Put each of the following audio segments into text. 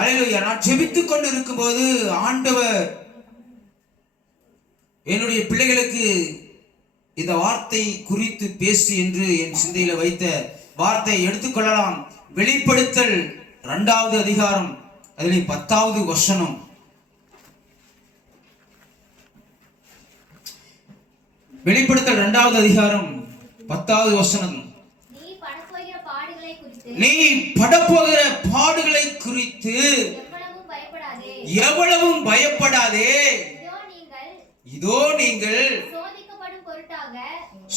அல்லேலூயா. நான் ஜெபித்துக் கொண்டு இருக்கும்போது ஆண்டவர் என்னுடைய பிள்ளைகளுக்கு இந்த வார்த்தை குறித்து பேசி என்று என் சிந்தையில வைத்த வார்த்தை எடுத்துக்கொள்ளலாம். வெளிப்படுத்தல் 2வது அதிகாரம் அதில் 10வது வசனம். வெளிப்படுத்தல் 2வது அதிகாரம் 10வது வசனம். நீ படப்போகிற பாடுகளை குறித்து எவ்வளவும் பயப்படாதே. இதோ நீங்கள்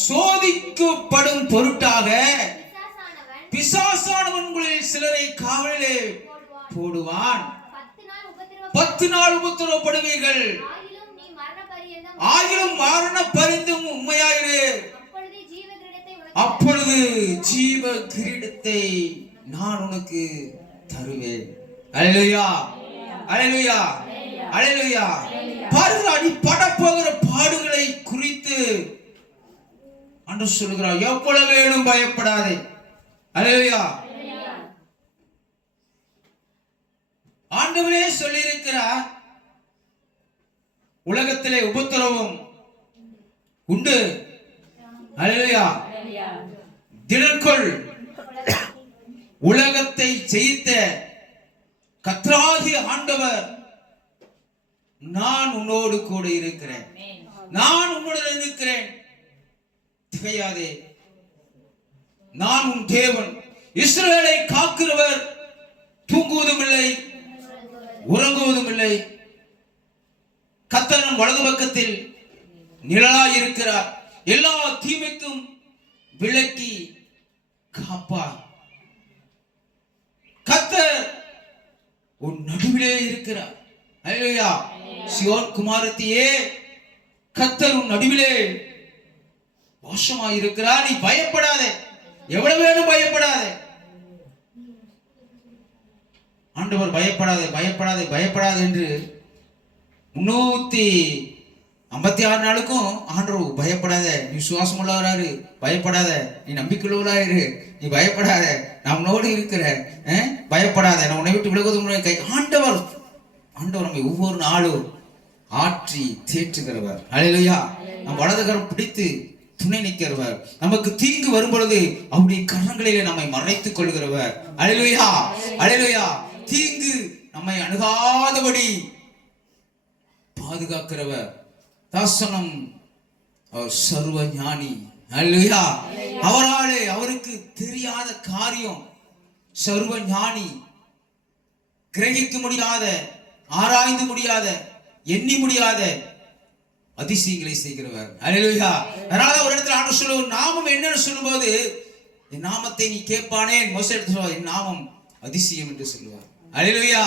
சோதிக்கப்படும் பொருட்டாக பிசாசானவன் உங்களில் சிலரை காவலிலே போடுவான். 10 நாள் உபத்திரவப்படுவீர்கள். ஆகிலும் மரண பரியந்தம் உண்மையாயிரு. அப்பொழுது ஜீவ கிரீடத்தை நான் உனக்கு தருவேன். அல்லேலூயா, அல்லேலூயா, அல்லேலூயா. பாருங்க, நீ படப்போகிற பாடுகளை குறித்து ஆண்டவர் சொல்கிறார், எவ்வளவு வேணும் பயப்படாதே. அல்லேலூயா. ஆண்டவரே சொல்லியிருக்கிறார், உலகத்திலே உபத்திரவம் உண்டு. அல்லேலூயா. தினக்குள் உலகத்தை ஜெயித்த கர்த்தராகிய ஆண்டவர், நான் உன்னோடு கூட இருக்கிறேன், நான் உன்னுடன் இருக்கிறேன், திகையாதே, நான் உன் தேவன். இஸ்ரவேலை காக்கிறவர் தூங்குவதும் இல்லை உறங்குவதும் இல்லை. கர்த்தர் வலது பக்கத்தில் நிழலாய் இருக்கிறார். எல்லா தீமைக்கும் விலக்கி காப்பார். கர்த்தர் உன் நடுவிலே இருக்கிறார். அல்லேலூயா. சியோன் குமாரத்தியே, கர்த்தர் உன் நடுவிலே வாசமாய் இருக்கிறார். நீ பயப்படாதே, எவ்வளவு வேணும் பயப்படாதே. ஆண்டவர் பயப்படாதே, பயப்படாதே, பயப்படாதே என்று 356 நாளுக்கும் ஆண்டவர் பயப்படாத, நீ விசுவாசம் உள்ளவராரு, பயப்படாத, நீ நம்பிக்கையுள்ளவராயிரு, நீ பயப்படாத, நான் உன்னோடு இருக்கிறேன், பயப்படாத, நான் உன்னை விட்டு விலகுவது கை. ஆண்டவர் நம்மை ஒவ்வொரு நாளும் ஆற்றி தேற்றுகிறவர். அல்லேலூயா. நம் வலதுகரம் பிடித்து துணை நிற்கிறவர். நமக்கு தீங்கு வரும் பொழுது அவருடைய கரங்களிலே நம்மை மறைத்துக் கொள்கிறவர். அல்லேலூயா, அல்லேலூயா. தீங்கு நம்மை அணுகாதபடி பாதுகாக்கிறவர். தாசனம் அவர் சர்வ ஞானி. அல்லேலூயா. அவராலே அவருக்கு தெரியாத காரியம், சர்வ ஞானி, கிரகிக்க முடியாத, ஆராய்ந்து முடியாத, எண்ணி முடியாத அதிசயங்களை செய்கிறவர். அல்லேலூயா. அதனால ஒரு இடத்துல ஆண்டவர் சொல்லுவார், நாமம் என்னன்னு சொல்லும்போது, என் நாமத்தை நீ கேட்பானே, மோசே எடுத்து சொல்லுவார், என் நாமம் அதிசயம் என்று சொல்லுவார். அல்லேலூயா,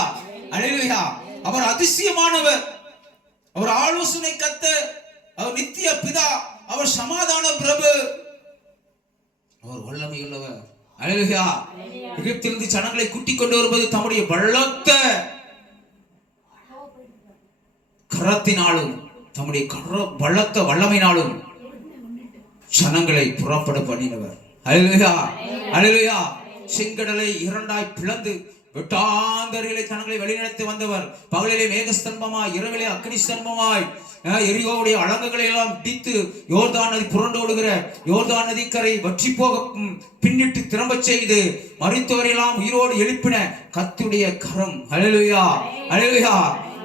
அல்லேலூயா. அவர் அதிசயமானவர், அவர் ஆலோசனை கர்த்தர், அவர் நித்திய பிதா, அவர் சமாதான பிரபு, அவர் வல்லமை உள்ளவர். அல்லேலூயா. எகிப்திலிருந்து ஜனங்களை கூட்டிக் கொண்டு வரும்போது தம்முடைய பலத்த கரத்தினாலும் தம்முடைய பலத்த வல்லமையினாலும் ஜனங்களை புறப்பட பண்ணினவர். அல்லேலூயா, அல்லேலூயா. செங்கடலை 2ஆய் பிளந்து வெட்டாந்தரையிலே ஜனங்களை வழிநடத்தி வந்தவர். பகலிலே மேகஸ்தம்பமாய், இரவிலே அக்னி ஸ்தம்பமாய், எரிகோவுடைய அலங்குகளை எல்லாம் இடித்து யோர்தான் நதி புரண்டோடுகிற யோர்தான் நதிக்கரை வற்றி போக பின்னிட்டு திரும்ப செய்து மரித்தோரையெல்லாம் உயிரோடு எழுப்பின கர்த்தருடைய கரம். அல்லேலூயா, அல்லேலூயா.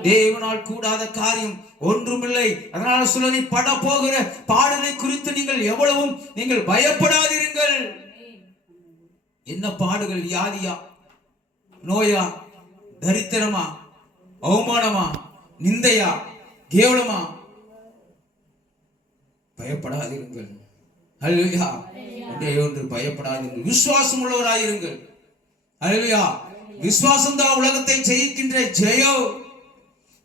தேவனால் கூடாத காரியம் ஒன்றுமில்லை. அதனால சொல்ல, நீ பட போகிற பாடலை குறித்து நீங்கள் எவ்வளவும் நீங்கள் பயப்படாதிருங்கள். என்ன பாடுகள்? வியாதியா, நோயா, தரித்திரமா, அவமானமா, நிந்தையா, கேவலமா? பயப்படாதிருங்கள். அல்லேலூயா. ஒன்று பயப்படாதிருங்கள், விசுவாசம் உள்ளவராயிருங்கள். அல்லேலூயா. விசுவாசம் தான் உலகத்தை ஜெயிக்கின்ற ஜெயம்.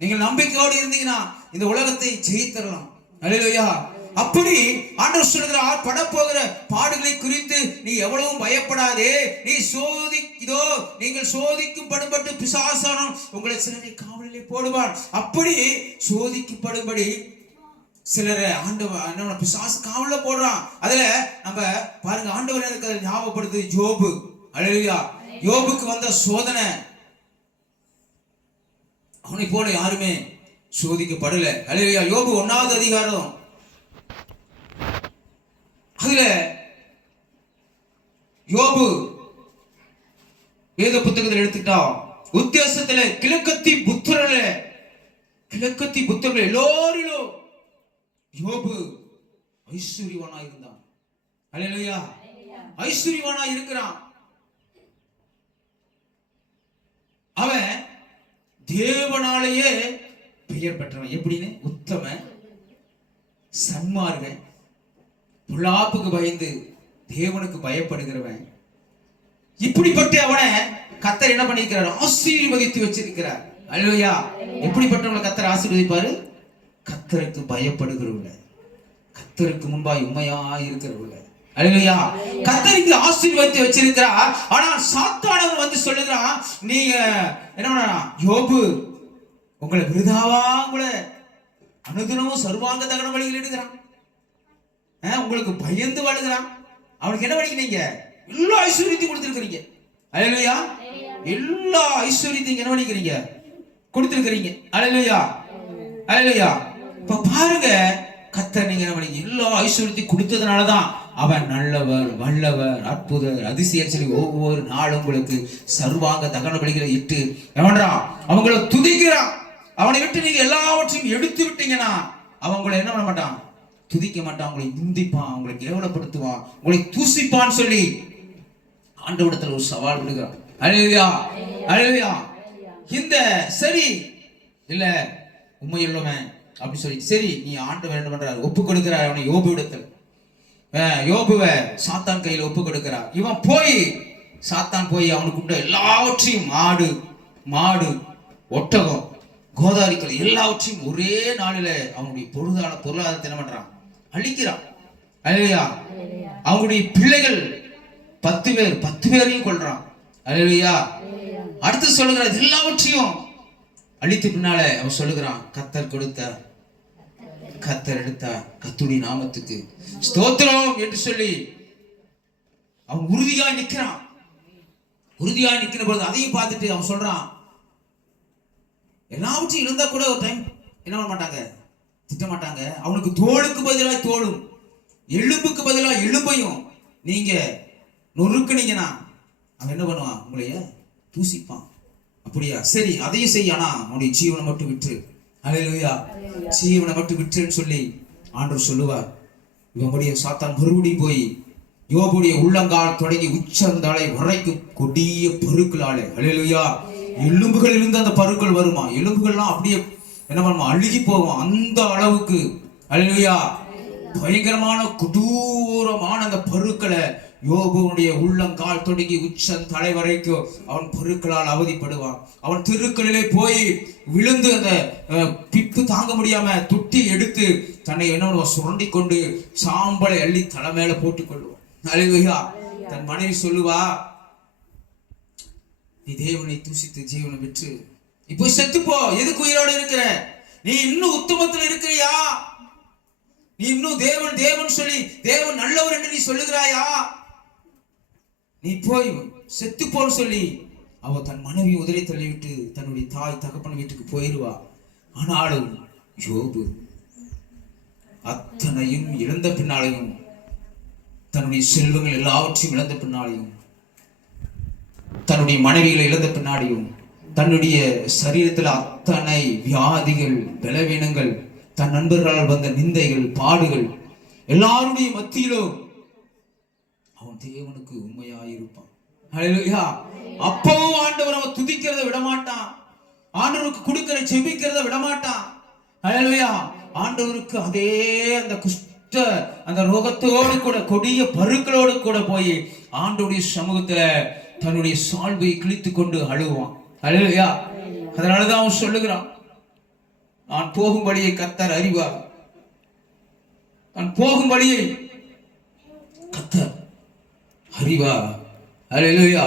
நீங்கள் நம்பிக்கையோடு இருந்தீங்கன்னா இந்த உலகத்தை ஜெயித்தரலாம். அல்லேலூயா. அப்படி ஆண்டவர் சொல்கிறார், படப்போகிற பாடுகளை குறித்து நீ எவ்வளவும் பயப்படாதே. நீ இதோ நீங்கள் சோதிக்கப்படும்பட்டு பிசாசானவன் உங்களை சிலரை காவலிலே போடுவான். அப்படி சோதிக்கப்படும்படி சிலரை ஆண்டவர் பிசாசு காவலில் போடுறான். அதுல நம்ம பாருங்க, ஆண்டவர் எனக்கு ஞாபகப்படுத்து யோபு. அல்லேலூயா. யோபுக்கு வந்த சோதனை அவனை போல யாருமே சோதிக்கப்படல. அல்லேலூயா. யோபு 1வது அதிகாரம் அதுல யோபு வேத புத்தகத்தில் எடுத்துட்டா உத்தேசத்துல கிழக்கத்தி புத்திரர்கள் எல்லோரிலும் யோபு ஐஸ்வர்யவானா இருந்தான். அல்லேலூயா. ஐஸ்வர்யவானா இருக்கிறான். அவன் தேவனாலேயே பெயர் பெற்றவன். எப்படின்னு? உத்தம, சன்மார்கன், பொல்லாப்புக்கு பயந்து தேவனுக்கு பயப்படுகிறவன். இப்படிப்பட்ட அவனை கர்த்தர் என்ன பண்ணிருக்கிறார்? ஆசீர்வதித்து வச்சிருக்கிறார். அல்லேலூயா. எப்படிப்பட்டவங்களை கர்த்தர் ஆசீர்வதிப்பாரு? கர்த்தருக்கு பயப்படுகிறவங்க, கர்த்தருக்கு முன்பாய் உண்மையாய் இருக்கிறவங்க. அல்லேலூயா. கர்த்தர் இங்கு ஆசீர்வதித்து வச்சிருக்கிறார். ஆனால் சாத்தானவன் வந்து சொல்லுகிறான், நீங்க என்ன பண்ணா, யோபு உங்களை விருதாவா உங்களை அனுதினமும் சர்வாங்க தகன வழியில் எடுக்கிறான், உங்களுக்கு பயந்து வாழுகிறான். அவனுக்கு என்ன பண்ணிக்கிறீங்க? எல்லா ஐஸ்வர்யத்தையும் கொடுத்திருக்கிறீங்க. அல்லேலூயா. எல்லா ஐஸ்வர்யத்தையும் என்ன பண்ணிக்கிறீங்க? கொடுத்திருக்கிறீங்க. அல்லேலூயா. அல்லேலூயா. இப்ப பாருங்க, கர்த்தர் நீங்க என்ன பண்ணீங்க? எல்லா ஐஸ்வர்யத்தையும் கொடுத்ததுனாலதான் அவன் நல்லவர், வல்லவர், அற்புதர், அதிசயர் சொல்லி ஒவ்வொரு நாளும் உங்களுக்கு சர்வாங்க தகன பலிகளை இட்டு எவன்றான் அவங்களை துதிக்கிறான். அவனை விட்டு நீங்க எல்லாவற்றையும் எடுத்து விட்டீங்கன்னா அவங்களை என்ன பண்ண மாட்டான்? துதிக்க மாட்டான். உங்களை நிந்திப்பான், உங்களை கேவலப்படுத்துவான், உங்களை தூசிப்பான்னு சொல்லி ஆண்டவரிடத்துல ஒரு சவால் விடுகிறான். அல்லேலூயா. அல்லேலூயா. இந்த சரி இல்ல உண்மையுள்ளவன் அப்படி சொல்லி சரி நீ ஆண்டவர் என்ன பண்றாரு? ஒப்பு கொடுக்கிறார் அவனை யோபு இடத்துல. யோபுவை சாத்தான் கையில் ஒப்பு கொடுக்கிறார். இவன் போய் சாத்தான் போய் அவனுக்கு உண்ட எல்லாவற்றையும் ஆடு, மாடு, ஒட்டகம், கோதாரிகள் எல்லாவற்றையும் ஒரே நாளில அவனுடைய பொருளாதாரத்தை என்ன பண்றான்? அழிக்கிறான். அல்லேலூயா. அவனுடைய பிள்ளைகள் 10 பேரையும் கொள்றான். அல்லேலூயா. அடுத்து சொல்லுகிறார் எல்லாவற்றையும் அழித்து பின்னால அவன் சொல்லுகிறான், கர்த்தர் கொடுத்த கர்த்தர் எடுத்த கர்த்தருடைய நாமத்துக்கு ஸ்தோத்திரம் என்று சொல்லி அவன் உறுதியாய் நிற்கிறான். உறுதியாய் நிற்கிற பொழுது அதையும் பார்த்துட்டு அவன் சொல்றான், எல்லாவற்றையும் இருந்தா கூட ஒரு டைம் என்ன பண்ண மாட்டாங்க? திட்ட மாட்டாங்க. அவனுக்கு தோளுக்கு பதிலாக தோளும், எலும்புக்கு பதிலாக எலும்பையும் நீங்க நொறுக்குனீங்கன்னா அவன் என்ன பண்ணுவான்? உங்களைய தூசிப்பான். அப்படியா? சரி அதையும் செய்ய, ஆனா அவனுடைய ஜீவனை மட்டும் விட்டு. அல்லேலூயா. ஜீவனை மட்டும் விட்டுன்னு சொல்லி ஆண்டவர் சொல்லுவார். இவனுடைய சாத்தான் மறுபடியும் போய் யோபுடைய உள்ளங்கால் தொடங்கி உச்சந்தலை வரைக்கும் கொடிய பருக்களாலே, அல்லேலூயா, எலும்புகளில் இருந்து அந்த பருக்கள் வருமா, எலும்புகள்லாம் அப்படியே என்ன பண்ணுமா? அழுகி போகும். அந்த அளவுக்கு அல்லேலூயா பயங்கரமான கொடூரமான அந்த பருக்களை யோபுடைய உள்ளங்கால் தொடங்கி உச்சந்தலை வரைக்கும் அவன் பருக்களால் அவதிப்படுவான். அவன் தெருக்களிலே போய் விழுந்து அந்த பிப்பு தாங்க முடியாம தொட்டி எடுத்து தன்னை என்ன சுரண்டி கொண்டு சாம்பலை அள்ளி தலை மேல போட்டுக் கொள்வான். அல்லேலூயா. தன் மனைவி சொல்லுவா, நீ தேவனை தூசித்து ஜீவனை விட்டு இப்போ செத்துப்போ, எதுக்கு உயிரோடு இருக்கிற? நீ இன்னும் உத்தமத்தில் இருக்கிறியா? நீ இன்னும் தேவன் தேவன் சொல்லி தேவன் நல்லவர் என்று நீ சொல்லுகிறாயா? நீ போய் செத்துப்போன்னு சொல்லி அவ தன் மனைவி உதறி தள்ளிவிட்டு தன்னுடைய தாய் தகப்பன் வீட்டுக்கு போயிடுவா. ஆனாலும் யோபு அத்தனையும் இழந்த பின்னாலையும், தன்னுடைய செல்வங்கள் எல்லாவற்றையும் இழந்த பின்னாலையும், தன்னுடைய மனைவிகளை இழந்த பின்னாடியும், தன்னுடைய சரீரத்தில் அத்தனை வியாதிகள், பலவீனங்கள், தன் நண்பர்களால் வந்த நிந்தைகள், பாடுகள் எல்லாருடைய மத்தியிலும் அவன் தேவனுக்கு உண்மையாயிருப்பான். அல்லேலூயா. அப்பவும் ஆண்டவர் அவன் துதிக்கிறத விடமாட்டான். ஆண்டவருக்கு கொடுக்கிற ஜெபிக்கிறத விடமாட்டான். அல்லேலூயா. ஆண்டவருக்கு அதே அந்த குஷ்ட அந்த ரோகத்தோடு கூட கொடிய பருக்களோடு கூட போய் ஆண்டவருடைய சமூகத்துல தன்னுடைய சால்வை கிழித்து கொண்டு அழுவான். அல்லேலூயா. அதனாலதான் அவன் சொல்லுகிறான், நான் போகும் வழியை கர்த்தர் அறிவார், நான் போகும் வழியை கர்த்தர் அறிவார். அல்லேலூயா.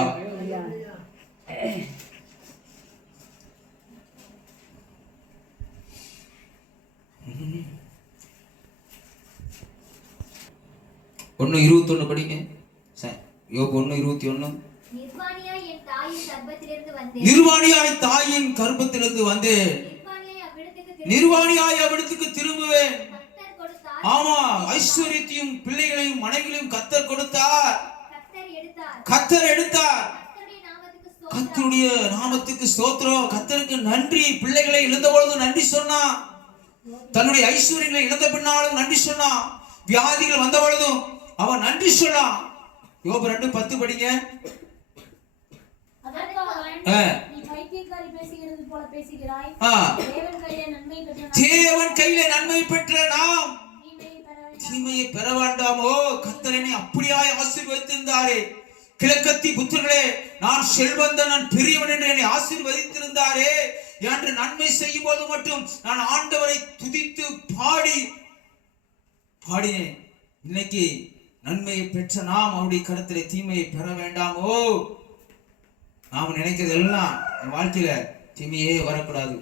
ஒன்னு 21 படிங்க. யோபு 1:21. நிர்வாணியா என் தாயின் கர்ப்பத்திலிருந்து நிர்வாணியாய் தாயின் கர்ப்பத்திலிருந்து வந்தேன். நிர்வாணியாய் அவ்விடத்துக்கு திரும்புவேன். ஆமா, ஐஸ்வர்யத்தையும் பிள்ளைகளையும் மனைவிகளையும் கர்த்தர் கொடுத்தார், கர்த்தர் எடுத்தார். கர்த்தருடைய நாமத்துக்கு ஸ்தோத்திரம், கர்த்தருக்கு நன்றி. பிள்ளைகளை இழந்த பொழுது நன்றி சொன்னா, தன்னுடைய ஐஸ்வர்யங்களை இழந்த பின்னாலும் நன்றி சொன்னா, வியாதிகள் வந்த பொழுதும் அவன் நன்றி சொன்னா. யோபு 2:10 படிங்க. தேவன் கையிலே நன்மை பெற்ற நாம் தீமையை பெற வேண்டாமோ? கர்த்தர் என்னை அப்படியாய் ஆசீர்வதித்திருந்தாரே. கிழக்கத்தி புத்திரர்களே, நான் செல்வந்தன், நான் பெரியவன் என்று என்னை ஆசீர்வதித்திருந்தாரே என்று நன்மை செய்யும் போது மட்டும் நான் ஆண்டவரை துதித்து பாடினேன். இன்னைக்கு நன்மையை பெற்ற நாம் அவருடைய கருத்திலே தீமையை பெற வேண்டாமோ? நாம் நினைக்கிறது எல்லாம் என் வாழ்க்கையில தீமையே வரக்கூடாது,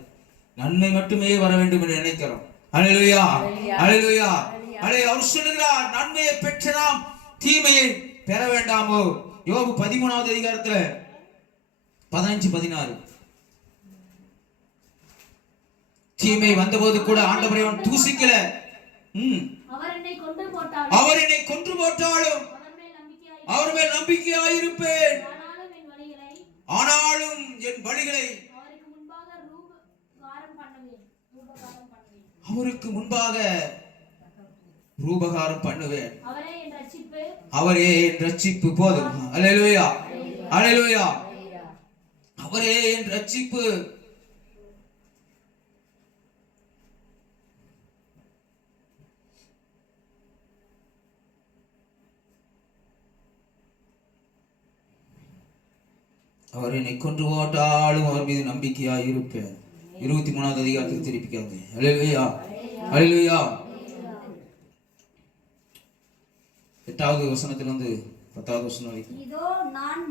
நன்மை மட்டுமே வர வேண்டும் என்று நினைக்கிறோம். அல்லேலூயா, அல்லேலூயா. அவர் சொல்லுகிறார், நன்மையை பெற்ற நாம் தீமையை பெற வேண்டாமோ? யோபு 13வது அதிகாரத்துல 15-16. தீமை வந்தபோது கூட ஆண்டவரை அவன் தூசிக்கல. அவர் என்னை கொன்று போட்டாலும் அவர் மேல் நம்பிக்கையாயிருப்பேன். ஆனாலும் என் வழிகளை அவருக்கு முன்பாக ரூபகாரம் பண்ணுவேன். அவரே என் ரட்சிப்பு. போதும். அல்லேலூயா, அல்லேலூயா. அவரே என் ரட்சிப்பு. அவர் என்னை கொன்று போட்டாலும் அவர் மீது நம்பிக்கையாய் இருப்பேன். 23வது அதிகாரத்துக்கு திருப்பிக்காது. அல்லேலூயா, அல்லேலூயா. 8வது வசனத்திலிருந்து 10வது வசனம் வரைக்கும். இதோ நான்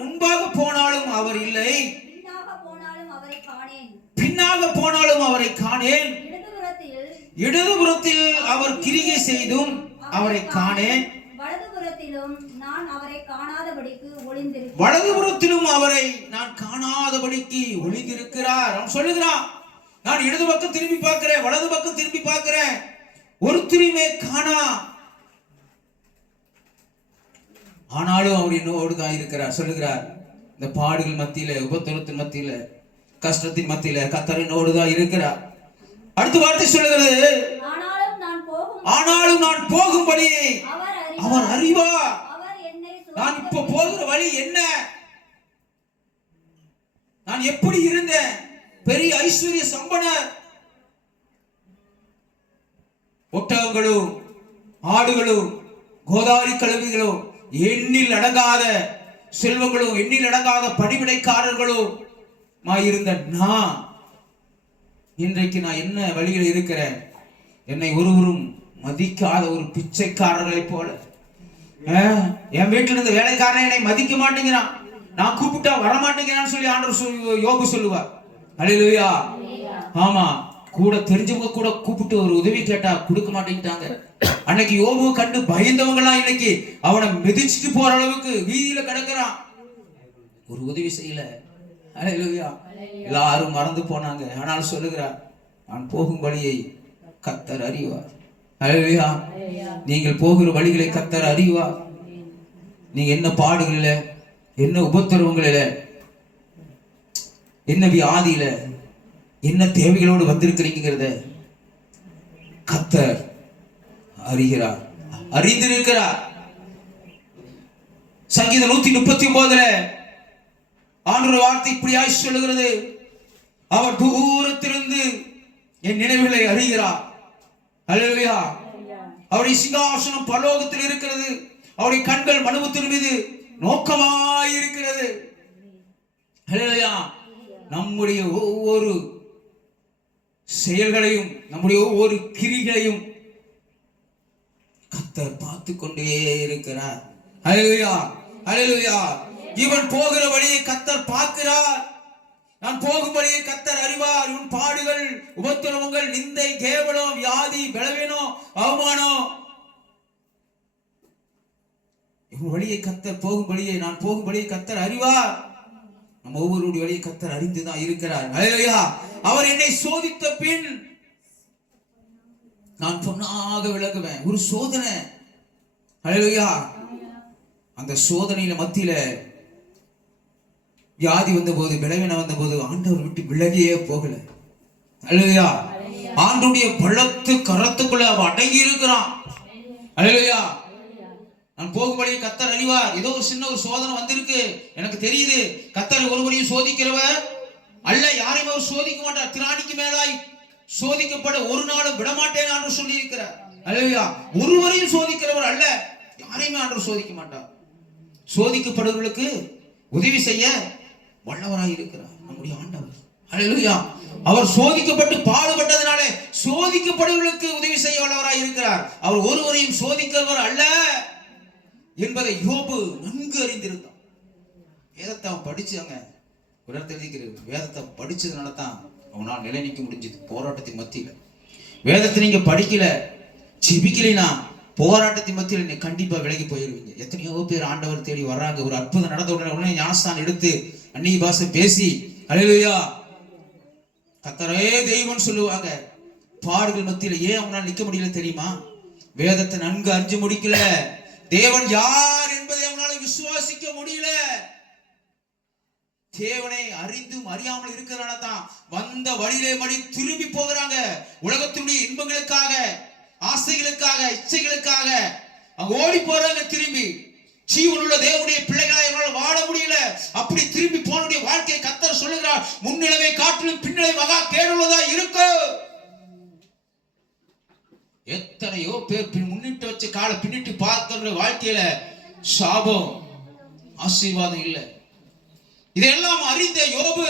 முன்பாக போனாலும் அவர் இல்லை, பின்னாக போனாலும் அவரை காணேன். இடதுபுறத்தில் அவர் கிரிகை செய்தும் அவரை காணேன். வலதுபுறத்திலும் அவரை நான் காணாதபடிக்கு ஒளிந்திருக்கிறார். அவன் சொல்லுகிறான், நான் இடது பக்கம் திரும்பி பார்க்கிறேன், வலது பக்கம் திரும்பி பார்க்கிறேன், ஒருத்தருமே காணா. ஆனாலும் அவர் என்னோடு தான் இருக்கிறார். சொல்லுகிறார், இந்த பாடுகள் மத்தியில, உபத்திரத்தின் மத்தியில, கஷ்டத்தின் மத்தியில கர்த்தர் என்னோடு தான் இருக்கிறார். அடுத்த வார்த்தை சொல்லுகிறது, ஆனாலும் நான் போகும்படி அவர் அறிவார். நான் இப்ப போகிற வழி என்ன, நான் எப்படி இருந்தேன், பெரிய ஐஸ்வர்ய சம்பனர், ஒட்டகங்களும் ஆடுகளும் கோதாரி கழுவிகளும் எண்ணில் அடங்காத செல்வங்களும் எண்ணில் அடங்காத பணிவிடைக்காரர்களும் இருந்த நான் இன்றைக்கு நான் என்ன வழியில் இருக்கிறேன்? என்னை ஒருவரும் மதிக்காத ஒரு பிச்சைக்காரர்களை போல. என் வீட்டில இருந்து வேலைக்காரன் என்னை மதிக்க மாட்டேங்கிறான், நான் கூப்பிட்டா வரமாட்டேங்கிறான்னு சொல்லி ஆண்டவர் யோபு சொல்லுவார். அல்லேலூயா. ஆமா, கூட தெரிஞ்சவங்க கூட கூப்பிட்டு ஒரு உதவி கேட்டா கொடுக்க மாட்டேங்கிட்டாங்க. அன்னைக்கு யோபு கண்டு பயந்தவங்க எல்லாம் இன்னைக்கு அவனை மிதிச்சுட்டு போற அளவுக்கு வீதியில கிடக்குறான், ஒரு உதவி செய்யல. அல்லேலூயா. எல்லாரும் மறந்து போனாங்க. ஆனால் சொல்லுகிறார், நான் போகும் வழியை கர்த்தர் அறிவார். அல்லேலூயா. நீங்கள் போகிற வழிகளை கர்த்தர் அறிவார். நீங்க என்ன பாடுகளில, என்ன உபத்திரவங்களில, என்ன வியாதியில, என்ன தேவைகளோடு வந்திருக்கிறீங்கிறத கர்த்தர் அறிகிறார், அறிந்திருக்கிறார். சங்கீதம் 139 ஆண்டவர் வார்த்தை இப்படியாய் சொல்லுகிறது, அவர் தூரத்திலிருந்து என் நினைவுகளை அறிகிறார். அல்லேலூயா. அவருடைய சிங்காசனம் பரலோகத்தில் இருக்கிறது, அவருடைய கண்கள் மனுபுத்தின் மீது நோக்கமாய் இருக்கிறது. அல்லேலூயா. நம்முடைய ஒவ்வொரு செயல்களையும், நம்முடைய ஒவ்வொரு கிரிகளையும் கர்த்தர் பார்த்து கொண்டே இருக்கிறார். அல்லேலூயா, அல்லேலூயா. இவன் போகிற வழியை கர்த்தர் பார்க்கிறார், நான் போகும் வழியை கர்த்தர் அறிவார். இவன் பாடுகள், உபத்திரவங்கள், நிந்தை, கேவலம், வியாதி, பலவீனம், அவமானம் வழியை கத்தர் போகும் வழியை, நான் போகும் வழியை கத்தர் அறிவார். நம்ம ஒவ்வொருடைய வழியை கத்தர் அறிந்துதான் இருக்கிறார். ஹல்லேலூயா. அவர் என்னை சோதித்த பின் நான் பொன்னாக விளங்குவேன். ஒரு சோதனை. ஹல்லேலூயா. அந்த சோதனையில மத்தியில வியாதி வந்த போது, விளைவின வந்த போது ஆண்டவர் விட்டு விலகியே போகல. ஹல்லேலூயா. ஆண்டுடைய பலத்து கரத்துக்குள்ள அவ அடங்கி இருக்கிறான். ஹல்லேலூயா. நான் போகும் வழியை கத்தர் அறிவார். ஏதோ ஒரு சின்ன ஒரு சோதனை வந்திருக்கு, எனக்கு தெரியுது. கத்தர் ஒருவரையும் சோதிக்கிறவர் அல்ல, யாரையும் அவர் சோதிக்க மாட்டார். திராணிக்கு மேலாய் சோதிக்கப்பட ஒரு நாளும் விடமாட்டேன் என்று சொல்லி இருக்கிறார். ஹல்லேலூயா. ஒருவரையும் சோதிக்கிறவர் அல்ல, யாரையுமே ஆண்டவர் சோதிக்க மாட்டார். சோதிக்கப்படுவர்களுக்கு உதவி செய்ய வல்லவராய் இருக்கிறார் நம்முடைய ஆண்டவர். ஹல்லேலூயா. அவர் சோதிக்கப்பட்டு பாடுபட்டதனாலே சோதிக்கப்படுவர்களுக்கு உதவி செய்ய வல்லவராய் இருக்கிறார். அவர் ஒருவரையும் சோதிக்கிறவர் அல்ல என்பதை யோபு நன்கு அறிந்திருந்தான். வேதத்தை அவன் படிச்சாங்க, ஒரு இடத்துல இருக்கிறது. வேதத்தை படிச்சதுனால தான் அவனால் நிலை நிற்க முடிஞ்சது போராட்டத்தின் மத்தியில. வேதத்தை நீங்க படிக்கல, ஜெபிக்கலைனா போராட்டத்தின் மத்தியில் நீ கண்டிப்பா விலகி போயிருவீங்க. எத்தனையோ பேர் ஆண்டவர் தேடி வர்றாங்க. ஒரு அற்புதம் நடந்த உடனே ஞானஸ்தானம் எடுத்து அந்நிய பாஷை பேசி ஹல்லேலூயா கர்த்தரே தெய்வம்னு சொல்லுவாங்க. பாடுகள் மத்தியில ஏன் அவனால் நிக்க முடியல தெரியுமா? வேதத்தை நன்கு அறிஞ்சு முடிக்கல. தேவன் யார் என்பதை அவனால விசுவாசிக்க முடியல. தேவனை அறிந்தும் அறியாமல் இருக்கிறனால தான் வந்த வழியிலே மடி திரும்பி போகிறாங்க. உலகத்தினுடைய இன்பங்களுக்காக, ஆசைகளுக்காக, இச்சைகளுக்காக அவங்க ஓடி போறாங்க. திரும்பி ஜீவனுள்ள தேவனுடைய பிள்ளைகளால் வாழ முடியல. அப்படி திரும்பி போனுடைய வாழ்க்கையை கர்த்தர் சொல்லுகிறார், முன்னிலவை காட்டிலும் பின்னிலை மகா கேடுள்ளதா இருக்கும். எத்தனையோ பேர் முன்னிட்டு வச்ச காலை பின்னிட்டு பார்க்கிற வாழ்க்கையில சாபம், ஆசீர்வாதம் இல்லை. இதெல்லாம் அறிந்த யோபு,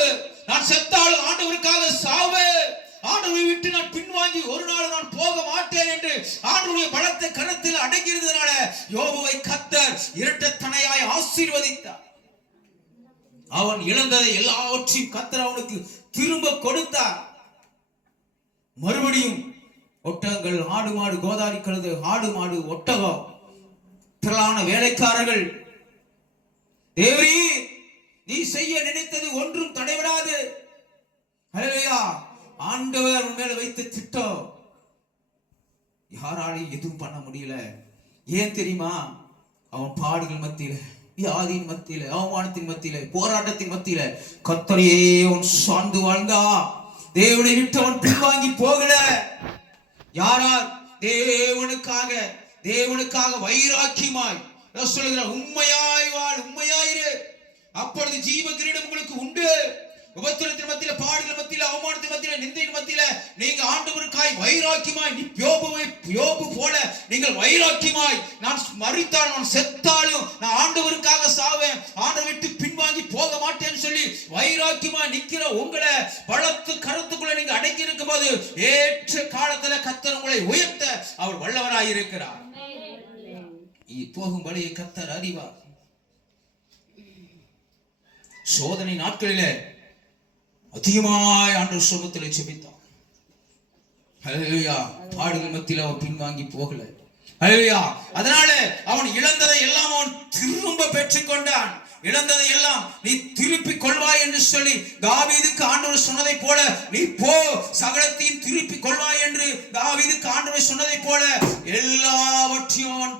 நான் செத்தாலும் ஆண்டவருக்காக சாவு, ஆண்டவரை விட்டு நான் பின்வாங்கி ஒரு நாள் நான் போக மாட்டேன் என்று ஆண்டவருடைய பலத்தை கரத்தில் அடங்கியிருந்ததனால யோபுவை கர்த்தர் இரட்டத்தனையாய் ஆசீர்வதித்தார். அவன் இழந்ததை எல்லாவற்றையும் கர்த்தர் அவனுக்கு திரும்ப கொடுத்தார். மறுபடியும் ஒட்டகங்கள், ஆடு மாடு, கோதாரி கழுது, ஆடு மாடு, ஒட்டகம், திரளான வேலைக்காரர்கள். தேவரீ, நீ செய்ய நினைத்தது ஒன்றும் தடைபடாது. ஹல்லேலூயா. ஆண்டவர் உன் மேல வைத்த திட்டம் யாராலையும் எதுவும் பண்ண முடியல. ஏன் தெரியுமா? அவன் பாடுகள் மத்தியில, வியாதியின் மத்தியில, அவமானத்தின் மத்தியில, போராட்டத்தின் மத்தியில கர்த்தரையே அவன் சார்ந்து வாழ்ந்தா. தேவனை விட்டு அவன் பின்வாங்கி போகல. யாரார்? தேவனுக்காக, தேவனுக்காக வைராக்கியமாய் சொல்லுகிறார், உண்மையாய் வாழ், உண்மையாயிரு, அப்பொழுது ஜீவ கிரீடம் உங்களுக்கு உண்டு. உபத்திரத்தின் மத்தியில, பாடுகள் மத்தியில, அவமானத்தின் மத்தியில, நிந்தையின் மத்தியில நீங்க ஆண்டவருக்காய் வைராக்கியமாய், நீ யோபு போல நீங்கள் வைராக்கியமாய், நான் மரித்தாலும் நான் செத்தாலும் நான் ஆண்டவருக்காக சாவேன், ஆண்டவர் விட்டு பின்வாங்கி போக மாட்டேன்னு சொல்லி வைராக்கியமாய் நிக்கிற உங்களை பலத்து கருத்துக்குள்ள நீங்க அடக்கி இருக்கும் போது ஏற்ற காலத்துல கர்த்தர் உங்களை உயர்த்த அவர் வல்லவராய் இருக்கிறார். போகும் வழியை கர்த்தர் அறிவார். சோதனை நாட்களிலே அதிகமாய் ஆண்டவர் சமூகத்தில் ஜெபித்தான். ஹல்லேலூயா. பாடுகள் மத்தியில் அவன் பின்வாங்கி போகல. ஹல்லேலூயா. அதனால அவன் இழந்ததை எல்லாம் அவன் திரும்ப பெற்றுக்கொண்டான். இழந்ததை எல்லாம் நீ திருப்பி கொள்வாய் என்று சொல்லி தாவீதுக்கு ஆண்டவர் சொன்னதை போல, நீ போ, சகலத்தையும் திருப்பி கொள்வாய் என்று தாவீதுக்கு ஆண்டவர் சொன்னதை போல எல்லாவற்றையும் அவன்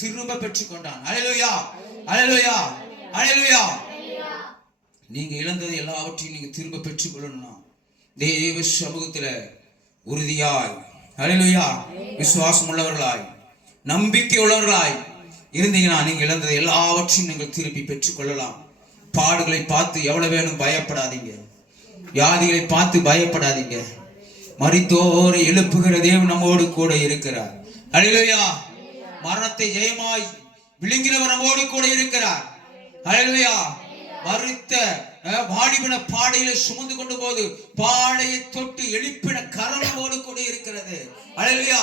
திரும்ப பெற்றுக்கொண்டான். ஹல்லேலூயா. ஹல்லேலூயா. ஹல்லேலூயா. நீங்க இழந்ததை எல்லாவற்றையும் நீங்க திரும்ப பெற்றுக்கொள்ளணும்னா தேவ சமூகத்துல உறுதியாய், ஹல்லேலூயா, விசுவாசம் உள்ளவர்களாய், நம்பிக்கை உள்ளவர்களாய் இருந்தீங்கன்னா நீங்க இழந்ததை எல்லாவற்றையும் நீங்கள் திருப்பி பெற்றுக்கொள்ளலாம். பாடுகளை பார்த்து எவ்வளவு வேணும் பயப்படாதீங்க. வியாதிகளை பார்த்து பயப்படாதீங்க. மரித்தோரை எழுப்புகிற தேவன் நம்மோடு கூட இருக்கிறார். ஹல்லேலூயா. மரணத்தை ஜெயமாய் விழுங்கினவர் நம்மோடு கூட இருக்கிறார். ஹல்லேலூயா. மரித்த வாலிபன பாடையில சுமந்து கொண்டு போது பாடையை தொட்டு எழுப்பின கரம் நம்மோடு கூட இருக்கிறது. ஹல்லேலூயா.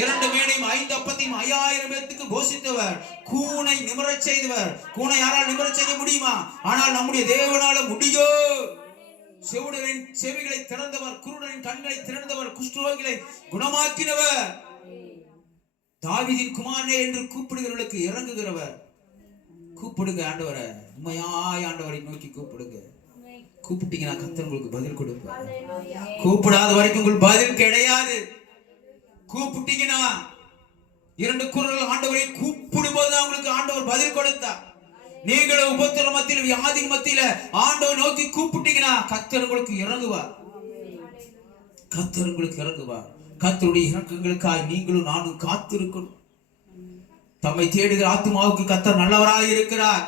2 மீனையும் 5 அப்பத்தையும் 5000 பேருக்கு போஷித்தவர், கூனை நிமிரச் செய்தவர். கூனை யாரால் நிமிரச் செய்ய முடியுமா? ஆனால் நம்முடைய தேவனால முடியும். செவிடரின் செவிகளை திறந்தவர், குருடரின் கண்களை திறந்தவர், குஷ்டரோகிகளை குணமாக்கினவர். தாவீதின் குமாரனே என்று கூப்பிடுகிறவர்களுக்கு இறங்குகிறவர். கூப்பிடுங்க ஆண்டவரை, உண்மையாய் ஆண்டவரை நோக்கி கூப்பிடுங்க. கூப்பிட்டீங்கன்னா கர்த்தர் உங்களுக்கு பதில் கொடுப்பார். கூப்பிடாத வரைக்கும் உங்களுக்கு பதில் கிடையாது. கூப்பிட்டீங்கன்னா 2 குரல் ஆண்டவரை கூப்பிடும்போது உங்களுக்கு ஆண்டவர் பதில் கொடுத்தார். நீங்களும் உபத்திர மத்தியில, வியாதியின் மத்தியில ஆண்டவர் நோக்கி கூப்பிட்டீங்கன்னா கர்த்தர் உங்களுக்கு இறங்குவார். கர்த்தர் உங்களுக்கு இறங்குவார். கர்த்தருடைய இறக்கங்களுக்காய் நீங்களும் நானும் காத்திருக்கணும். தம்மை தேடுகிற ஆத்துமாவுக்கு கர்த்தர் நல்லவராக இருக்கிறார்.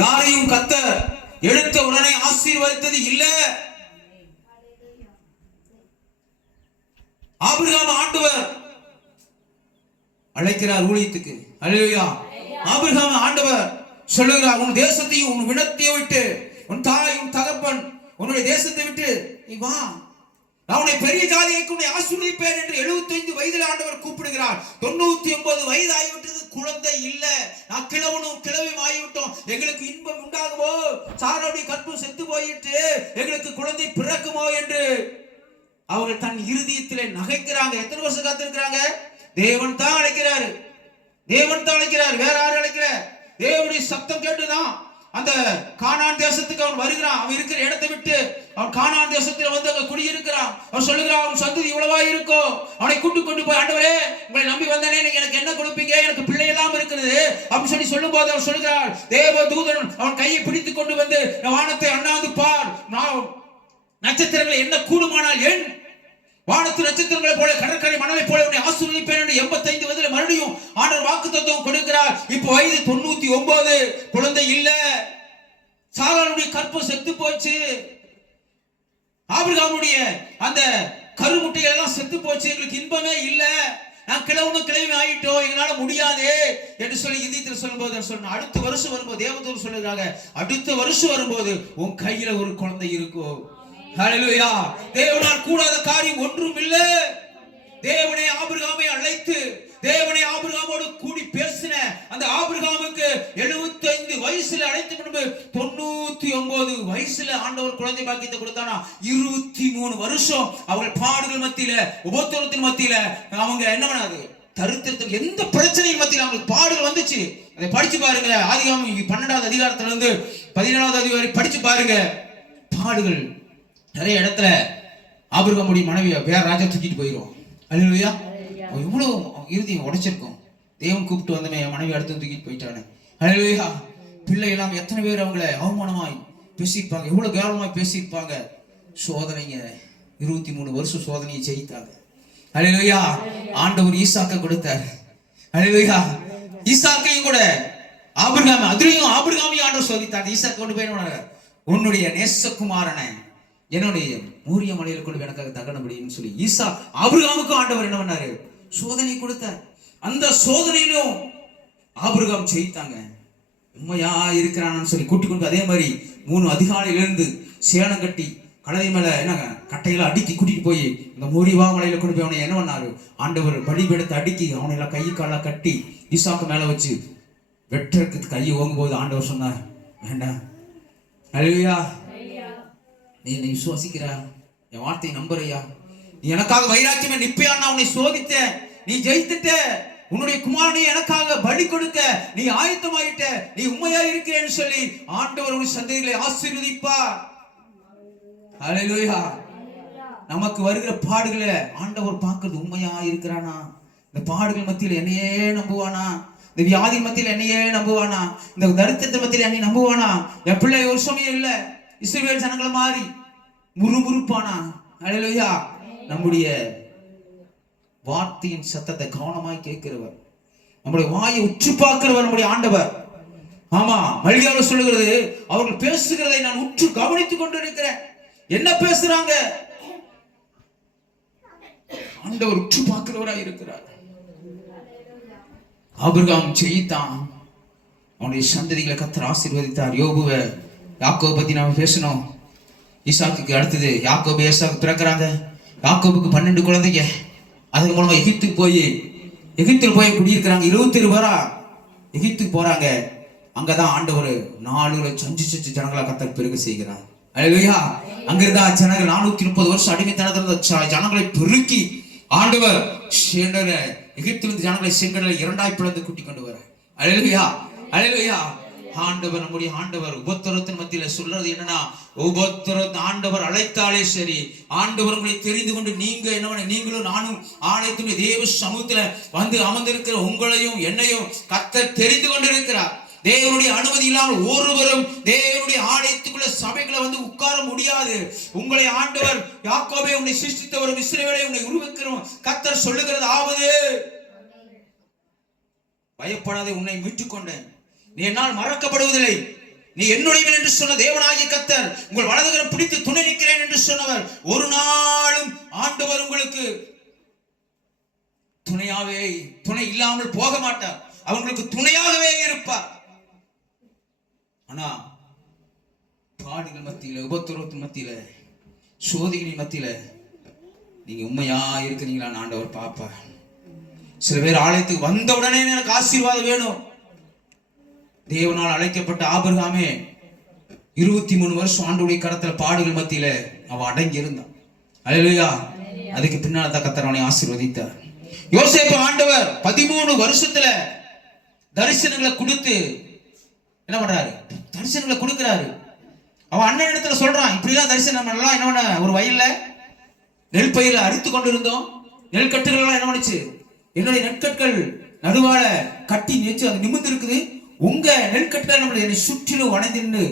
யாரையும் கர்த்தர் எடுத்த உடனே ஆசீர்வதித்தது இல்ல. ஆபிரகாம் ஆண்டவர் அழைக்கிறார் ஊழியத்துக்கு. அல்லேலூயா. ஆபிரகாம் ஆண்டவர் சொல்லுகிறார், உன் தேசத்தையும் உன் வினத்தையும் விட்டு, உன் தாய் உன் தகப்பன் உன்னுடைய தேசத்தை விட்டு நீ வா, நான் உன்னை பெரிய ஜாதியாக்கி உன்னை ஆசீர்வதிப்பேன் என்று 75 வயதில் ஆண்டவர் கூப்பிடுகிறார். 99 வயது ஆகிவிட்டது, குழந்தை இல்ல. நான் கிழவனும் கிழவியும் ஆகிவிட்டோம், எங்களுக்கு இன்பம் உண்டாகுமோ, சாரோடைய கற்பம் செத்து போயிட்டு எங்களுக்கு குழந்தை பிறக்குமோ என்று அவர்கள் தன் இருதயத்திலே நகைக்கிறாங்க. எத்தனை வருஷம் காத்திருக்கிறாங்க? தேவன் தான் அழைக்கிறாரு. தேவன் தான் அழைக்கிறார். வேற யாரும் அழைக்கிற? தேவனுடைய சத்தம் கேட்டுதான் அந்த கானான் தேசத்துக்கு அவன் வருகிறான். அவன் இருக்கிற இடத்தை விட்டு அவன் கானான் தேசத்தில் வந்து அங்க குடியிருக்கிறான். அவன் சொல்லுகிறான், அவன் சந்ததி இவ்வளவா இருக்கும், அவனை கூட்டு கொண்டு போய், ஆண்டவரே உங்களை நம்பி வந்தனே, நீங்க எனக்கு என்ன கொடுப்பீங்க, எனக்கு பிள்ளை எல்லாம் இருக்கிறது அப்படின்னு சொல்லும் போது அவன் சொல்லுகிறான், தேவ தூதன் அவன் கையை பிடித்து கொண்டு வந்து, வானத்தை அண்ணாந்து பார், நான் நட்சத்திரங்களை என்ன கூடுமானால் என் வானத்து நட்சத்திரங்களை போல கடற்கரை மணலை போல உன்னை ஆசீர்வதிப்பேன் என்று 85 வயதில் மறுபடியும் ஆண்டவர் வாக்குத்தத்தம் கொடுக்கிறார். இப்போ வயது 99, குழந்தை இல்ல. சாராளுடைய கற்பம் செத்து போச்சு. ஆபிரகாமுடைய அந்த கருமுட்டைகள் எல்லாம் செத்து போச்சு. எங்களுக்கு இன்பமே இல்ல, நான் கிழவனும் கிழவி ஆயிட்டோம், எங்களால முடியாது என்று சொல்லி இதயத்தில் சொல்லும்போது சொன்ன, அடுத்த வருஷம் வரும்போது தேவதூதர் சொல்லுறாங்க, அடுத்த வருஷம் வரும்போது உன் கையில ஒரு குழந்தை இருக்கும். ஹல்லேலூயா. தேவனால் கூடாத காரியம் ஒன்றும் இல்லை. தேவனை ஆபிரகாமை அழைத்து, தேவனை ஆபிரகாமோடு கூடி பேசின அந்த ஆபிரகாமுக்கு 75 வயசுல அழைத்து கொண்டு 99 வயசுல ஆண்டவர் குழந்தை பாக்கியத்தை கொடுத்தானா. 23 வருஷம் அவர்கள் பாடுகள் மத்தியில, உபத்திரத்தின் மத்தியில அவங்க என்ன பண்ணாது, தரித்திரத்தில் எந்த பிரச்சனையும் மத்தியில அவங்களுக்கு பாடுகள் வந்துச்சு. அதை படிச்சு பாருங்க. ஆதியாகமம் 12வது அதிகாரத்துல இருந்து 17வது அதிகாரம் வரை படிச்சு பாருங்க. பாடுகள் நிறைய இடத்துல ஆபிரகாமுடைய மனைவியை வேற ராஜா தூக்கிட்டு போயிடும். அல்லேலூயா. எவ்வளவு இறுதியும் உடைச்சிருக்கும். தேவன் கூப்பிட்டு வந்தமே, என் மனைவி அடுத்து தூக்கிட்டு போயிட்டானே. அல்லேலூயா. பிள்ளை எல்லாம் எத்தனை பேர் அவங்களை அவமானமாய் பேசியிருப்பாங்க, எவ்வளவு கேவலமாய் பேசியிருப்பாங்க. சோதனைங்க 23 வருஷம் சோதனையை ஜெயித்தாங்க. அல்லேலூயா. ஆண்டவர் ஈசாக்கை கொடுத்தார். அல்லேலூயா. ஈசாக்கையும் கூட ஆபிரகாம், அதுலயும் ஆபிரகாமையும் ஆண்டவர் சோதித்தார். ஈசாக்கை கொண்டு போய், உன்னுடைய நேசகுமாரனை என்னுடைய மூரிய மலையில கொண்டு எனக்காக தகனபடின்னு சொல்லி ஈசா ஆபிரகாமுக்கும் ஆண்டவர் என்ன பண்ணாரு, சோதனை கொடுத்தார். அந்த சோதனையிலும் ஆபிரகாம் ஜெயித்தாங்க. உண்மையா இருக்கிறான்னு சொல்லி கூட்டி கொண்டு அதே மாதிரி 3 அதிகாலையிலிருந்து சேனம் கட்டி கழுதை மேல என்ன கட்டையில அடுக்கி கூட்டிட்டு போய் இந்த மூரிவா மலையில கொண்டு போய் அவனை என்ன பண்ணாரு, ஆண்டவர் பலிபீடத்தை அடுக்கி அவனையெல்லாம் கை கால கட்டி ஈசாக்கு மேல வச்சு வெட்டுறதுக்கு கையை ஓங்கும் போது ஆண்டவர் சொன்னார், வேண்டாம். அல்லேலூயா. நீ என்னை விசுவாசிக்கிறா, என் வார்த்தையை நம்புறையா, நீ எனக்காக வைராக்கியமே நிப்பையா, நான் உன்னை சோதித்தேன், நீ ஜெயித்துட்ட, உன்னுடைய குமாரனை எனக்காக பலி கொடுக்க நீ ஆயத்தமாயிட்ட, நீ உண்மையா இருக்கிறேன்னு சொல்லி ஆண்டவர் உன் சந்ததிகளை ஆசீர்வதிப்பார். ஹல்லேலூயா. நமக்கு வருகிற பாடுகளை ஆண்டவர் பார்க்கிறது, உண்மையா இருக்கிறானா, இந்த பாடுகள் மத்தியில் என்னையே நம்புவானா, இந்த வியாதி மத்தியில் என்னையே நம்புவானா, இந்த தரித்திரத்தின் மத்தியில் என்னை நம்புவானா. என் பிள்ளை ஒரு சமயம் இல்ல இஸ்ரவேல் ஜனங்களை மாறி முறுமுறுப்பானா. அல்லேலூயா. நம்முடைய வார்த்தையின் சத்தத்தை கவனமாய் கேட்கிறவர், நம்முடைய வாயை உற்று பார்க்கிறவர் நம்முடைய ஆண்டவர். ஆமா, மல்கியாவில் சொல்லுகிறது, அவர்கள் பேசுகிறதை நான் உற்று கவனித்துக் கொண்டு இருக்கிறேன். என்ன பேசுறாங்க? ஆண்டவர் உற்று பார்க்கிறவராய் இருக்கிறார். ஆபிரகாம் ஜெயித்தான், அவனுடைய சந்ததிகளை கர்த்தர் ஆசீர்வதித்தார். யோபுவை யாக்கோபை பத்தி நாம பேசணும். ஈசாக்குக்கு அடுத்தது யாக்கோபு ஏசாக்கு பிறக்கிறாங்க. யாக்கோபுக்கு 12 குழந்தைங்க. அதுக்கு மூலமா எகிப்துக்கு போய் குடியிருக்கிறாங்க. 22 பேரா எகிப்துக்கு போறாங்க. அங்கதான் ஆண்டவர் 4 லட்சம் ஜனங்களா கர்த்தர் பெருக செய்கிறார். அல்லேலூயா. அங்கிருந்தா ஜனங்கள் 430 வருஷம் அடிமைத்தனத்தில் ஜனங்களை பெருக்கி ஆண்டவர் எகிப்திலிருந்து ஜனங்களை செங்கடலை 2 பிளந்து கூட்டி கொண்டு வர. அல்லேலூயா, அல்லேலூயா. ஆண்டவர், நம்முடைய ஆண்டவர் உபத்திரத்தின் மத்தியில சொல்றது என்னன்னா, ஆண்டவர் அழைத்தாலே சரி, ஆண்டவர் உங்களை தெரிந்து கொண்டு நீங்க என்ன, நீங்களும் நானும் ஆலயத்தின் தேவ சமூகத்துல வந்து அமர்ந்திருக்கிற உங்களையும் என்னையும் கர்த்தர் தெரிந்து கொண்டிருக்கிறார். தேவனுடைய அனுமதி இல்லாமல் ஒருவரும் தேவனுடைய ஆலயத்துக்குள்ள சபைகளை வந்து உட்கார முடியாது. உங்களை ஆண்டவர் யாக்கோபே உன்னை சிருஷ்டித்தவரும் இஸ்ரவேலை உன்னை உருவாக்கிறோம் கர்த்தர் சொல்லுகிறது ஆவது, பயப்படாதே, உன்னை மீட்டுக் கொண்டேன், நீ என்னால் மறக்கப்படுவதில்லை, நீ என்னுடையவன் என்று சொன்ன தேவனாகிய கர்த்தர் உங்கள் வலதுகரம் பிடித்து துணை நிற்கிறேன் என்று சொன்னவர் ஒரு நாளும் ஆண்டவர் உங்களுக்கு துணை இல்லாமல் போக மாட்டார். அவங்களுக்கு துணையாகவே இருப்பார். ஆனா பாடுகள் மத்தியில, உபத்திரவத்தின் மத்தியில, சோதனைகளின் மத்தியில நீங்க உண்மையா இருக்கிறீங்களான்னு ஆண்டவர் பாப்பார். சில பேர் ஆலயத்துக்கு வந்த உடனே எனக்கு ஆசீர்வாதம் வேணும். தேவனால் அழைக்கப்பட்ட ஆபிரகாமே 23 வருஷம் ஆண்டவருடைய கரத்துல பாடுகள் மத்தியில அவன் அடங்கி இருந்தான். அல்லேலூயா. அதுக்கு பின்னால தான் கர்த்தர் அவனை ஆசீர்வதித்தார். யோசேப்பு ஆண்டவர் 13 வருஷத்துல தரிசனங்களை கொடுத்து என்ன பண்றாரு, தரிசனங்களை கொடுக்கிறாரு. அவன் அண்ணன் இடத்துல சொல்றான், இப்படிலாம் தரிசனம் எல்லாம் என்ன பண்ண, ஒரு வயல்ல நெல் பயில அறுத்து கொண்டு இருந்தோம், நெல் கட்டுகள் எல்லாம் என்ன பண்ணுச்சு, என்னுடைய நெற்கட்கள் நடுவால கட்டி நேச்சு அது நிமிர்ந்து இருக்குது, உங்க நெற்கட்கள் நம்மளை என்னை சுற்றிலும் வணைந்து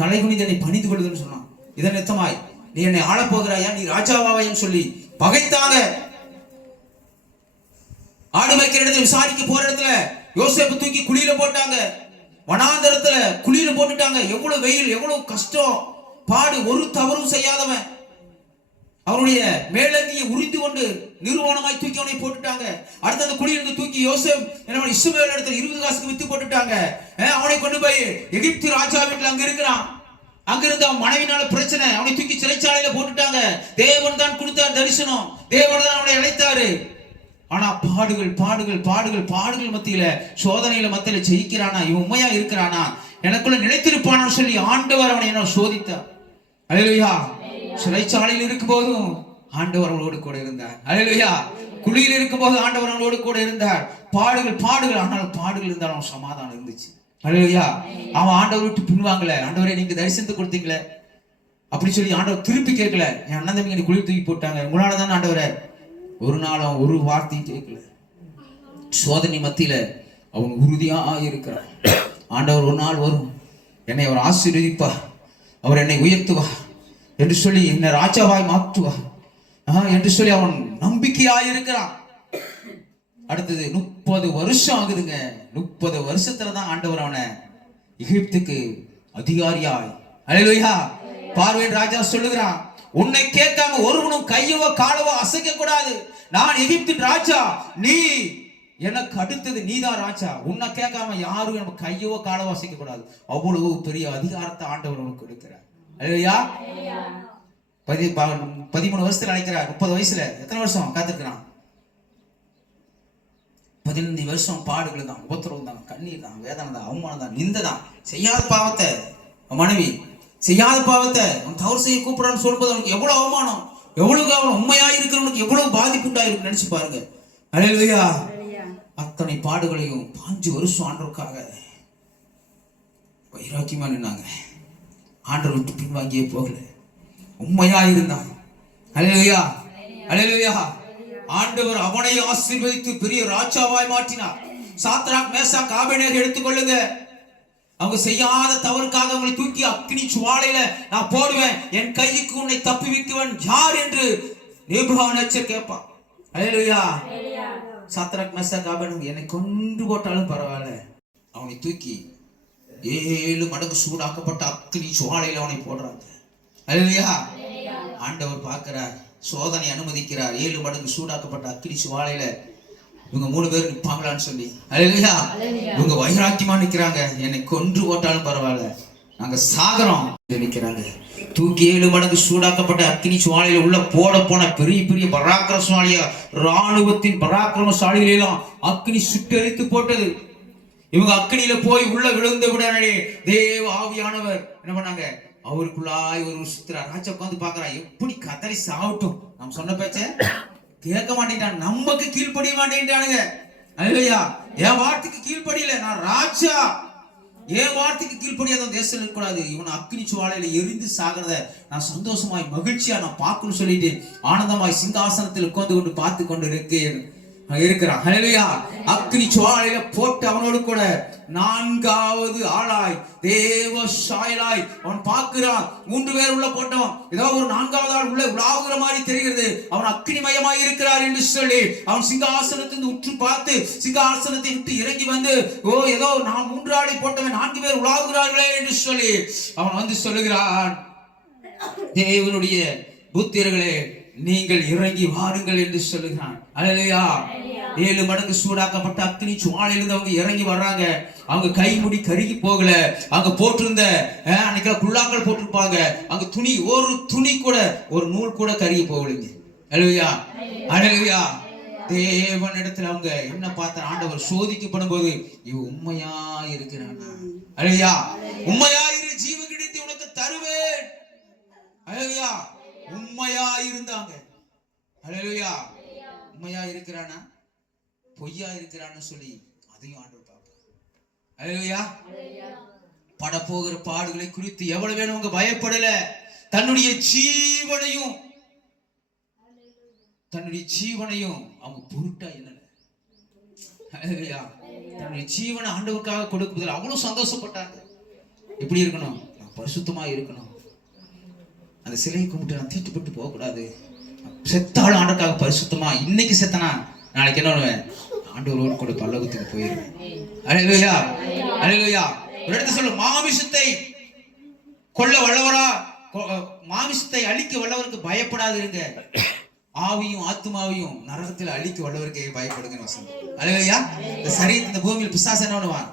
தலை குனிந்து என்னை பணிந்து கொள்ளுதுன்னு சொன்னான். இதன் நித்தமாய் நீ என்னை ஆள போகிறாயா, நீ ராஜாவாவான்னு சொல்லி பகைத்தாங்க. ஆடு மேய்க்கிற இடத்துல விசாரிக்க போற இடத்துல யோசேப்பு தூக்கி குழியில போட்டாங்க, வனாந்தரத்துல குழியில போட்டுட்டாங்க. எவ்வளவு வெயில், எவ்வளவு கஷ்டம், பாடு, ஒரு தவறும் செய்யாதவன் அவருடைய மேலங்கியை உரிந்து கொண்டு நிர்வாணமாய் தூக்கி அவனை போட்டுட்டாங்க. அடுத்த அந்த குழியிலிருந்து தூக்கி யோசேப் என்ன இஸ்மவேல் இடத்துல 20 காசுக்கு வித்து போட்டுட்டாங்க. அவனை கொண்டு போய் எகிப்து ராஜா வீட்டுல அங்க இருக்கிறான். அங்கிருந்து அவன் மனைவினால பிரச்சனை, அவனை தூக்கி சிறைச்சாலையில போட்டுட்டாங்க. தேவன் தான் கொடுத்தார் தரிசனம், தேவன் தான் அவனை அழைத்தாரு. ஆனா பாடுகள் பாடுகள் பாடுகள் பாடுகள் மத்தியில, சோதனையில மத்தியில ஜெயிக்கிறானா, இவன் உண்மையா இருக்கிறானா, எனக்குள்ள நிலைத்திருப்பானு சொல்லி ஆண்டவர் அவனை என்ன சோதித்தார். அல்லேலூயா. சிறைச்சாலையில் இருக்கும் போதும் ஆண்டவர் அவளோடு கூட இருந்தார். அல்லேலூயா. குழியில் இருக்கும் போது ஆண்டவர் அவளோடு கூட இருந்தார். பாடுகள் பாடுகள், ஆனால் பாடுகள் இருந்தாலும் சமாதானம் இருந்துச்சு. அல்லேலூயா. அவன் ஆண்டவர் விட்டு பின்வாங்கல. ஆண்டவரே நீங்க தரிசனத்தை கொடுத்தீங்களே அப்படி சொல்லி ஆண்டவர் திருப்பி கேட்கல. என் அண்ணன் தம்பி குளிர் தூக்கி போட்டாங்க, உங்களால தான் ஆண்டவரே, ஒரு நாளும் ஒரு வார்த்தையும் கேட்கல. சோதனை மத்தியில அவன் உறுதியா இருக்கிறான். ஆண்டவர் ஒரு நாள் வரும், என்னை அவர் ஆசீர்வதிப்பா, அவர் என்னை உயர்த்துவா என்று சொல்லி என்னை ராஜாவாய் மாற்றுவா என்று சொல்லி அவன் நம்பிக்கையாயிருக்கிறான். அடுத்தது 30 வருஷம் ஆகுதுங்க. 30 வருஷத்துலதான் ஆண்டவர் அவனை எகிப்துக்கு அதிகாரியாய், அல்லேலூயா, பார்வேன் ராஜா சொல்லுகிறான், உன்னை கேட்காம ஒருவனும் கையவோ காலவோ அசைக்க கூடாது. நான் எகிப்தின் ராஜா, நீ எனக்கு அடுத்தது நீதான் ராஜா. உன்னை கேட்காம யாரும் நம்ம கையவோ காலவோ அசைக்க கூடாது. அவ்வளவு பெரிய அதிகாரத்தை ஆண்டவர் உனக்கு கொடுக்கிறார். அல்லேலூயா. 13 வருஷத்துல அழைக்கிறார். 30 வயசுல எத்தனை வருஷம் காத்திருக்கிறான்? 15 வருஷம் பாடுகள் தான், உபத்திரவம் தான், கண்ணீர் தான், வேதனை தான், அவமானம் தான், நிந்தை தான். செய்யாத பாவத்தை மனைவி செய்யாத பாவத்தை அவன் தவறு செய்ய கூப்பிடான்னு சொல்லும்போது அவனுக்கு எவ்வளவு அவமானம், எவ்வளவு அவன் உண்மையா இருக்கிறவனுக்கு எவ்வளவு பாதிப்பு உண்டாயிருக்கு நினைச்சு பாருங்க. அல்லேலூயா. அத்தனை பாடுகளையும் 5 வருஷம் ஆண்டவருக்காக வைராக்கியமா நின்னாங்க. ஆண்டவர் விட்டு பின்வாங்கியே போகல, உண்மையா இருந்தான். அல்லேலூயா, அல்லேலூயா. ஆண்டவர் அவனை ஆசீர்வதித்து பெரிய ராஜாவாய் மாற்றினார். சாத்ராக் மேசாக் ஆபேனேகோ எடுத்துக்கொள்ளுங்க. அவங்க செய்யாத தவறுக்காக அவங்களை தூக்கி அக்கினி சுவாலையில நான் போடுவேன், என் கைக்கு உன்னை தப்புவிக்குவன் யார் என்று நேபுகாத்நேச்சர் கேட்பான். அல்லேலூயா. சாத்ராக் மேசாக் ஆபேனேகோ என்னை கொன்று போட்டாலும் பரவாயில்ல, அவனை தூக்கி 7 மடங்கு சூடாக்கப்பட்ட அக்கினி சுவாலையில அவனை போடுறாங்க. அல்லேலூயா. ஆண்டவர் பார்க்கிறார், சோதனை அனுமதிக்கிறார். 7 மடங்கு சூடாக்கப்பட்ட அக்கினி சுவாலையில இவங்க 3 பேர் நிற்பாங்களான்னு சொல்லி. அல்லேலூயா. இவங்க வைராக்கியமா நிக்கிறாங்க, என்னை கொன்று போட்டாலும் பரவாயில்ல, நாங்க சாகரம் நிக்கிறாங்க. தூக்கி 7 மடங்கு சூடாக்கப்பட்ட அக்கினி சுவாலையில உள்ள போன பெரிய பெரிய பராக்கிரமசாலியா, ராணுவத்தின் பராக்கிரமசாலிகளெல்லாம் அக்கினி சுட்டெரித்து போட்டது. இவங்க அக்கினியில போய் உள்ள விழுந்த உடனே தேவ ஆவியானவர் என்ன பண்ணாங்க, அவருக்குள்ளாய் ஒரு சுத்துறா. ராஜா உட்காந்து பாக்குறா, எப்படி கதறி சாவட்டும், நம்ம சொன்ன பேச்ச கேட்க மாட்டேன்டான், நமக்கு கீழ்ப்படிய மாட்டேன்டானுங்க. அல்லேலூயா. என் வார்த்தைக்கு கீழ்ப்படியல, நான் ராஜா, என் வார்த்தைக்கு கீழ்ப்படியாத தேசம் இருக்கக்கூடாது, இவன் அக்னி சுவாலையில எரிந்து சாகிறத நான் சந்தோஷமாய் மகிழ்ச்சியா நான் பார்க்கணும்னு சொல்லிட்டு ஆனந்தமாய் சிங்காசனத்தில் உட்கார்ந்து கொண்டு பார்த்து கொண்டு இருக்கிறான். ஹல்லேலூயா. அக்னி சுவாலையில போட்டு அவனோடு கூட 4வது ஆளாய் தேவ சாயலாய் அவன் பார்க்கிறான். 3 பேர் உள்ள போட்டவன், ஏதோ ஒரு 4வது ஆள் உள்ள உலாவுகிற மாதிரி தெரிகிறது. அவன் அக்னிமயமாய் இருக்கிறார் என்று சொல்லி அவன் சிங்காசனத்திலிருந்து உற்று பார்த்து சிங்காசனத்தை விட்டு இறங்கி வந்து, ஓ ஏதோ நான் 3 ஆளை போட்டவன் 4 பேர் உலாவுகிறார்களே என்று சொல்லி அவன் வந்து சொல்லுகிறான், தேவனுடைய புத்திரர்களே நீங்கள் இறங்கி வாருங்கள் என்று சொல்லுகிறான். அல்லேலூயா. 7 மடங்கு சூடாக்கப்பட்ட அக்னி சுவாலையிலிருந்து அவங்க இறங்கி வர்றாங்க. அவங்க கை முடி கருகி போகல. அவங்க போட்டிருந்த அன்னைக்கு குள்ளாக்கள் போட்டிருப்பாங்க, அங்க துணி, ஒரு துணி கூட, ஒரு நூல் கூட கருகி போகலைங்க. அல்லேலூயா. அல்லேலூயா. தேவன் இடத்துல அவங்க என்ன பார்த்த ஆண்டவர் சோதிக்கப்படும் போது, இவ உண்மையா இருக்கிறானா? அல்லேலூயா. உண்மையா இரு, ஜீவ கிடைத்து உனக்கு தருவேன். அல்லேலூயா. உண்மையா இருந்தாங்க. அல்லேலூயா. உண்மையா இருக்கிறானா பொய்யா இருக்கிறான்னு சொல்லி அதையும் ஆண்டவர் பார்ப்பார். அல்லேலூயா. படப்போகிற பாடுகளை குறித்து எவ்வளவு வேணும் அவங்க பயப்படல. தன்னுடைய ஜீவனையும் அவங்க பொருட்டா என்னல. அல்லேலூயா. தன்னுடைய ஜீவனை ஆண்டவருக்காக கொடுப்பதில் அவ்வளவு சந்தோஷப்பட்டாங்க. எப்படி இருக்கணும்? நான் பரிசுத்தமா இருக்கணும், அந்த சிலையை கும்பிட்டு நான் தீட்டுப்பட்டு போக கூடாது, செத்தாலும் ஆண்டவருக்காக பரிசுத்தமா, இன்னைக்கு செத்தனா நாளைக்கு என்ன பண்ணுவேன், ஆண்டவரோடு கூட பரலோகத்துக்கு போயிருவேன். அல்லேலூயா. அல்லேலூயா. ஒரு இடத்துல சொல்ல, மாமிசத்தை கொல்ல வல்லவரா, மாமிசத்தை அழிக்க வல்லவருக்கு பயப்படாது இருங்க, ஆவியும் ஆத்துமாவையும் நரகத்தில் அழிக்க வல்லவருக்கு பயப்படுங்க வசனம். அல்லேலூயா. இந்த சரீரத்தை இந்த பூமியில் பிசாசு என்ன பண்ணுவான்,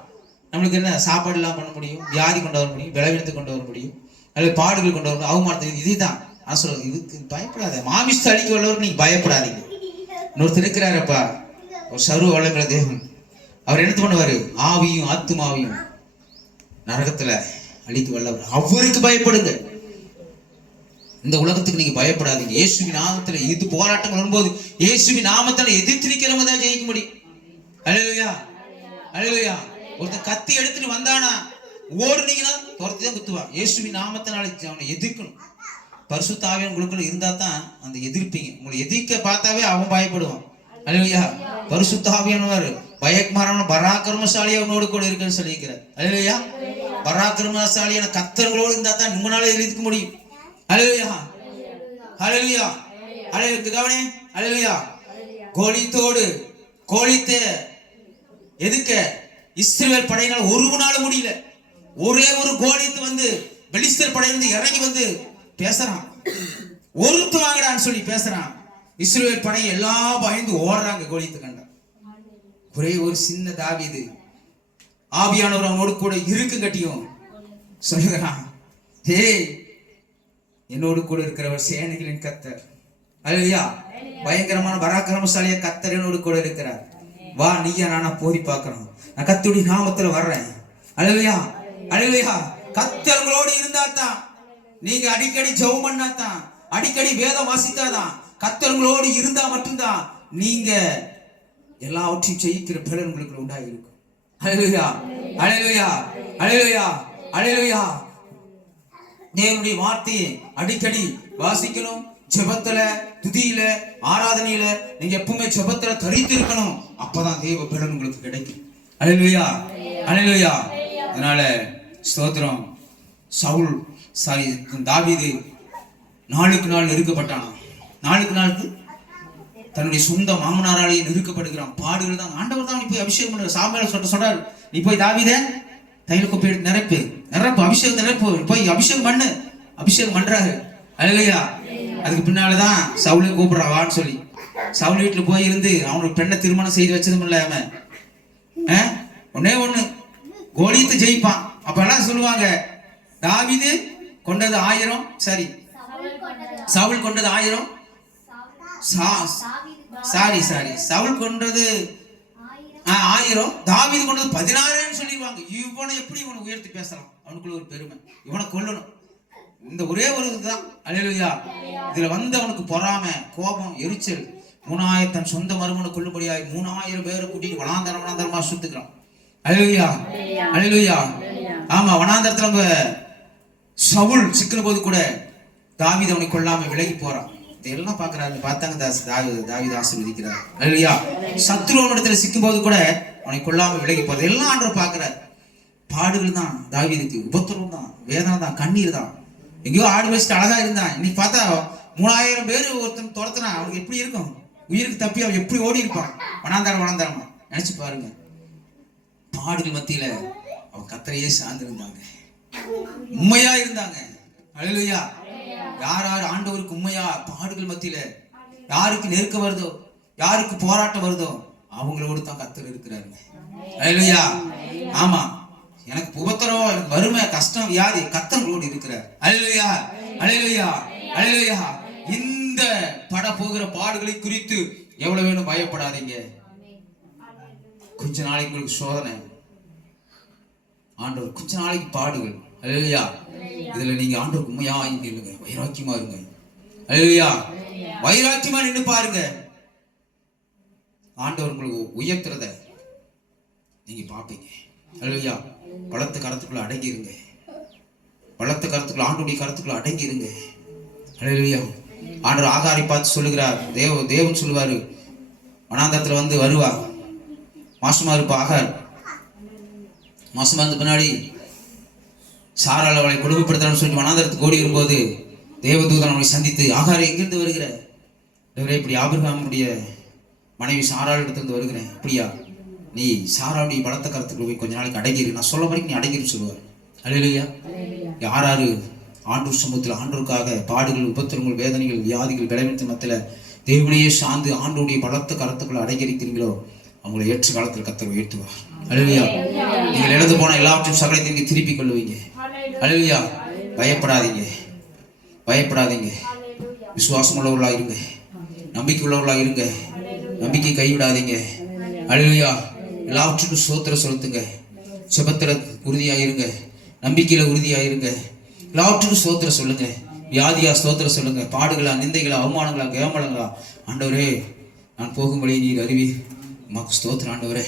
நம்மளுக்கு என்ன சாப்பாடு எல்லாம் பண்ண முடியும், வியாதி கொண்டு வர முடியும், விளைவித்து கொண்டு வர முடியும், அல்லது பாடுகள் கொண்டு வரணும், அவமானத்தை. இதுதான் நான் சொல்றது, இதுக்கு பயப்படாத. மாமிசத்தை அழிக்க வல்லவருக்கு நீங்க பயப்படாதீங்க. இன்னொருத்தர் இருக்கிறாரப்பா, ஒரு சர்வ வல்லமையுள்ள தேவன். அவர் என்ன பண்ணுவாரு, ஆவியும் ஆத்துமாவையும் நரகத்துல அழிக்க வல்லவர், அவருக்கு பயப்படுங்க. இந்த உலகத்துக்கு நீங்க பயப்படாதீங்க. இயேசுவின் நாமத்துல இது போராட்டம் வரும்போது இயேசுவின் நாமத்துல எதிர்த்து நிக்கிறவங்க தான் ஜெயிக்க முடியும். அல்லேலூயா. அல்லேலூயா. ஒருத்தன் கத்தி எடுத்துட்டு வந்தானா ஓடுனீங்கன்னா துரத்தி தான் குத்துவான். இயேசுவின் நாமத்தினால அவனை எதிர்க்கணும். பரிசுத்த ஆவியானவர் உங்களுக்குள்ள இருந்தா தான் அந்த எதிர்ப்பீங்க. உங்களை எதிர்க்க பார்த்தாவே அவன் பயப்படுவான். அல்லேலூயா. பரிசுத்த ஆவியானவர் பயக்குமாரான பராக்கிரமசாலியா அவனோடு கூட இருக்குன்னு சொல்லியிருக்கிறார். அல்லேலூயா. பராக்கிரமசாலியான கர்த்தர்களோடு இருந்தா தான் உங்களால எதிர்க்க முடியும். அல்லேலூயா. அல்லேலூயா. அல்லேலூயா. கவனி. அல்லேலூயா. கோலித்தே எதுக்க இஸ்ரவேல் படையினால் ஒரு நாள் முடியல. ஒரே ஒரு கோலித்து வந்து பெலிஸ்தர் படையிலிருந்து இறங்கி வந்து பேசுறான், ஒருத்து வாங்கடான்னு சொல்லி பேசுறான். இஸ்ரவேல் படை எல்லாம் பயந்து ஓடுறாங்க கோலித்து கண்ட. ஒரே ஒரு சின்ன தாவீது ஆவியானவர் அவனோடு கூட இருக்கு கட்டியும் சொல்லுகிறான், ஏய் என்னோடு கூட இருக்கிறவர் சேனைகளின் கர்த்தர். அல்லேலூயா. பயங்கரமான பராக்கிரமசாலியா கர்த்தர் என்னோடு கூட இருக்கிறார். வா, நீயா நானா போதி பார்க்கணும், நான் கர்த்தருடைய நாமத்துல வர்றேன். அல்லேலூயா. அல்லேலூயா. கர்த்தர் உங்களோடு இருந்தா தான், நீங்க அடிக்கடி ஜெபம் பண்ணா தான், அடிக்கடி வேதம் வாசித்தாதான், கர்த்தர் உங்களோடு இருந்தா மட்டும்தான் நீங்க எல்லாவற்றையும் ஜெயிக்கிற பலன் உங்களுக்கு உண்டாகி இருக்கும். அல்லேலூயா. அல்லேலூயா. அல்லேலூயா. அல்லேலூயா. தேவனுடைய வார்த்தையை அடிக்கடி வாசிக்கணும். ஜெபத்துல, துதியில, ஆராதனையில நீங்க எப்பவுமே ஜெபத்துல தரித்து இருக்கணும். அப்பதான் தேவ பலன் உங்களுக்கு கிடைக்கும். அல்லேலூயா. அல்லேலூயா. அதனால ஸ்தோத்திரம். தாவீது நாளுக்கு நாள் நெருக்கப்பட்டான். நாளுக்கு நாளுக்கு தன்னுடைய சொந்த மாமனாராலேயே நெருக்கப்படுகிறான். பாடுகள் தான். ஆண்டவர் தான் போய் அபிஷேகம் பண்ற. சாமுவேல் சொல்றாரு, நீ போய் தாவீதே தைல குப்பை எடுத்து நிரப்பு, அபிஷேகம் நிரப்பு, போய் அபிஷேகம் பண்ணு. அபிஷேகம் பண்றாரு. அல்லேலூயா. அதுக்கு பின்னாலதான் சவுலை கூப்பிடுறான் வான்னு சொல்லி. சவுல் வீட்டுல போய் இருந்து அவனுக்கு பெண்ணை திருமணம் செய்து வச்சதும் இல்ல. அவன் ஒன்னே ஒண்ணு, கோலியத்தை ஜெயிப்பான். அப்ப எல்லாம் சொல்லுவாங்க, தாவீது கொண்டது 1000, சரி சவுல் கொண்டது 1000, சவுல் கொண்டது 1000, தாவீது கொண்டது 16 சொல்லிடுவாங்க. இவனை எப்படி இவனை உயர்த்தி பேசலாம்? அவனுக்குள்ள ஒரு பெருமை, இவனை கொல்லணும். இந்த ஒரே ஒரு இதுதான். அல்லேலூயா. இதுல வந்து அவனுக்கு பொறாமை, கோபம், எரிச்சல். 3000 தன் சொந்த மருமனை கொள்ளும்படியாய் 3000 பேரை கூட்டிட்டு வனாந்தரமா சுத்துக்கிறான். அல்லேலூயா, அல்லேலூயா. ஆமா, வனாந்தரத்துல அவங்க சவுல் சிக்கின போது கூட தாவீது அவனை கொல்லாம விலகி போறான். இதெல்லாம் பாக்குறாரு, பார்த்தாங்க தாவீது ஆசீர்வதிக்கிறார். அல்லேலூயா. சத்ருவனிடத்துல சிக்கும் போது கூட அவனை கொல்லாம விலகி போறது எல்லாம் ஆண்டவர் பாக்குறாரு. பாடுகள் தான் தாவீதுக்கு, உபத்திரவம் தான், வேதனை தான், கண்ணீர் தான். எங்கேயோ ஆடு வச்சுட்டு அழகா இருந்தான். இன்னைக்கு பார்த்தா 3000 பேர் ஒருத்தன் துரத்துனா அவனுக்கு எப்படி இருக்கும்? உயிருக்கு தப்பி அவன் எப்படி ஓடி இருப்பான்? வனாந்தரமா நினைச்சு பாருங்க. பாடுகள் மத்தியில அவன் கர்த்தரையே சார்ந்து இருந்தாங்க, உண்மையா இருந்தாங்க. அல்லேலூயா. யார் யார் ஆண்டவருக்கு உண்மையா பாடுகள் மத்தியில, யாருக்கு நெருக்கம் வருதோ, யாருக்கு போராட்டம் வருதோ அவங்களோடு தான் கர்த்தர் இருக்கிறாரு. அல்லேலூயா. ஆமா, எனக்கு உபத்திரம், எனக்கு வறுமை, கஷ்டம், வியாதி, கர்த்தர்களோடு இருக்கிறார். அல்லேலூயா, அல்லேலூயா, அல்லேலூயா. இந்த பட போகிற பாடுகளை குறித்து எவ்வளவு வேணும் பயப்படாதீங்க. கொஞ்ச நாளைக்கு உங்களுக்கு சோதனை, ஆண்டவர் கொஞ்ச நாளைக்கு பாடுகள். அல்லேலூயா. இதுல நீங்க ஆண்டவருக்கு உண்மையா இல்லைங்க, வைராக்கியமா இருங்க. அல்லேலூயா. வைராக்கியமா நின்று பாருங்க. ஆண்டவர் உங்களுக்கு உயர்த்துறத நீங்க பாப்பீங்க. அல்லேலூயா. பலத்த கரத்துக்குள்ள அடங்கி இருங்க, பலத்த கரத்துக்குள்ள, ஆண்டவருடைய கரத்துக்குள்ள அடங்கி இருங்க. அல்லேலூயா. ஆண்டவர் ஆகாரை பார்த்து சொல்லுகிறார், தேவன் சொல்லுவாரு, வனாந்தரத்துல வந்து வருவா, மாசமா இருப்பா ஆகார். மாசமா இருந்த பின்னாடி சாரால் அவளை கொடுமைப்படுத்தணும்னு சொல்லி வனாந்தரத்துக்கு ஓடி வரும்போது தேவதூதன் அவனை சந்தித்து, ஆகாரை எங்கிருந்து வருகிற? இப்படி ஆபிரகாமுடைய மனைவி சாராள் இடத்துல வருகிறேன். அப்படியா? நீ சாராவுடைய பலத்த கருத்துக்குள்ள போய் கொஞ்ச நாளைக்கு அடங்கிரு, நான் சொல்ல வரைக்கும் நீ அடங்கிரு சொல்லுவார். அல்லேலூயா. யார் யாரு ஆண்டவர் சமூகத்தில் ஆண்டவருக்காக பாடுகள், உபத்திரங்கள், வேதனைகள், வியாதிகள், பலவீனத்தின் மத்தியில தேவனையே சார்ந்து ஆண்டவருடைய பலத்த கருத்துக்களை அடங்கியிருக்கிறீங்களோ அவங்களை ஏற்ற காலத்தில் கர்த்தர் உயர்த்துவார். அல்லேலூயா. நீங்கள் இழந்து போன எல்லாவற்றையும் சகலத்தை நீங்க திருப்பி கொள்ளுவீங்க. அல்லேலூயா. பயப்படாதீங்க, பயப்படாதீங்க. விசுவாசம் உள்ளவர்களா இருங்க, நம்பிக்கை உள்ளவர்களா இருங்க, நம்பிக்கை கைவிடாதீங்க. அல்லேலூயா. எல்லாவற்றுக்கும் ஸ்தோத்திரம் செலுத்துங்க, செபத்துல உறுதியாக இருங்க, நம்பிக்கையில உறுதியாக இருங்க, எல்லாவற்றுக்கும் ஸ்தோத்திரம் சொல்லுங்க. வியாதியா ஸ்தோத்திரம் சொல்லுங்க, பாடுகளா, நிந்தைகளா, அவமானங்களா, கேவலங்களா, ஆண்டவரே நான் போகும்படி நீர் அறிவி, உமக்கு ஸ்தோத்திரம் ஆண்டவரே,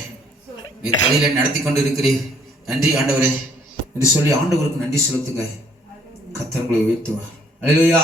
நீ தலையில நடத்தி கொண்டு இருக்கிறீர், நன்றி ஆண்டவரே என்று சொல்லி ஆண்டவருக்கு நன்றி செலுத்துங்க. கர்த்தர் உங்களை உயர்த்துவார். அல்லேலூயா.